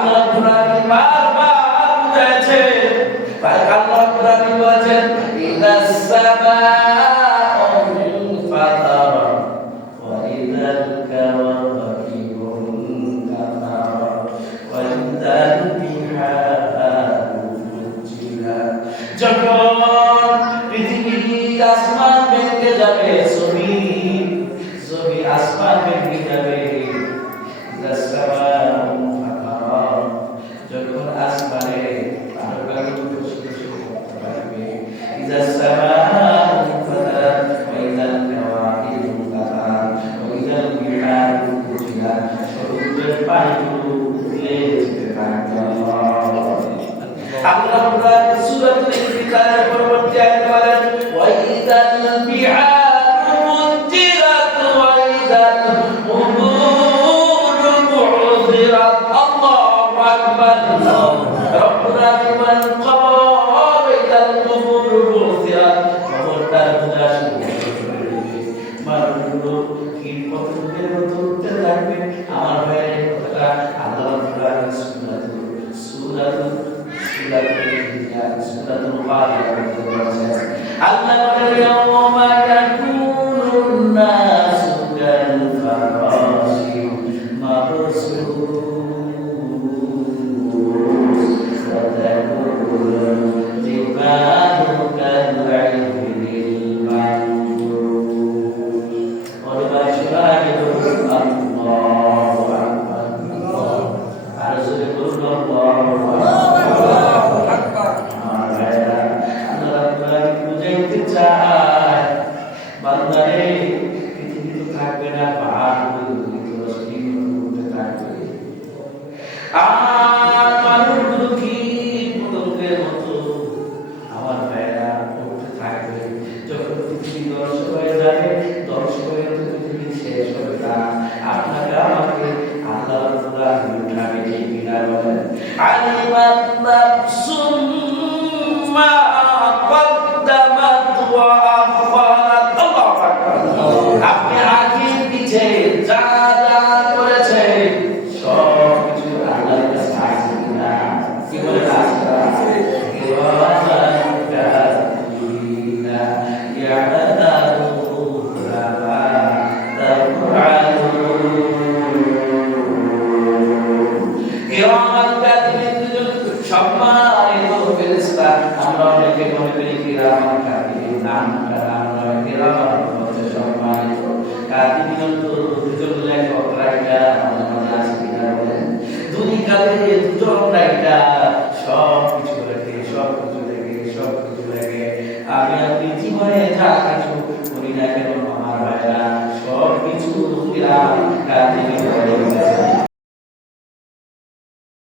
আল্লাহ রাব্বুল আলামিন বারবার বুঝাইছে আল্লাহ রাব্বুল আলামিন বলেছেন ইদাস সামাউ ফাতারাত ওয়া ইদাল কাওয়াকিবু ইনতাসারাত ওয়া ইদাল বিহারু ফুজ্জিরাত যখন পৃথিবীর আসমান ভেঙে যাবে জমিন আসমান ভেঙে যাবে ইদাস সামাউ ফাতারাত যখন আসমানে তারকাগুলো إذا السماء انفطرت وإذا الكواكب انتثرت وإذا البحار فجرت সমুদ্রের পানিগুলো উঠলে যেতে থাকবে আল্লাহ রাব্বুল সূরাতুল ইনফিতারের পরবর্তী আয়াতে বলেন وإذا البحار فجرت وإذا القبور بعثرت الله أكبر ربنا لمن يوم يكون الناس كالفراش مبثوث وتكون الجبال كالعهن المنفوش والمشاهد الله أكبر عرض كل الله বান্দারে পৃথিবী তো থাকবে না পাহাড়গুলো উঠতে থাকবে আর মানুষগুলো কি পতঙ্গের মতো আমার ভাইরা উঠতে থাকবে যখন পৃথিবী ধ্বংস হয়ে যাবে ধ্বংস হয়ে পৃথিবী শেষ হবে না আপনাকে আমাকে আল্লাহ রাব্বুল উঠাবে ঠিক কিনা বলেন আলিমাত নাফসুম মা কদ্দামাত ওয়া আপনি আগে পিছে যা যা করেছে সব কিছু আল্লাহর কাছে আছে কিনা কি বলে আছে সম্মানিত ফেরেশতা আমরা অনেকে মনে করি কিরামান কাতিবিন নাম কিরামান সম্মানিত কাতিবিন তো দুজন লেখক রাইটার আমাদের মাঝে আছে কিনা বলেন দুনিয়াতে দুজন রাইটার সব কিছু লেখে আমি আপনি জীবনে যা কিছু করি না কেন আমার ভাইরা সব কিছু কিরামান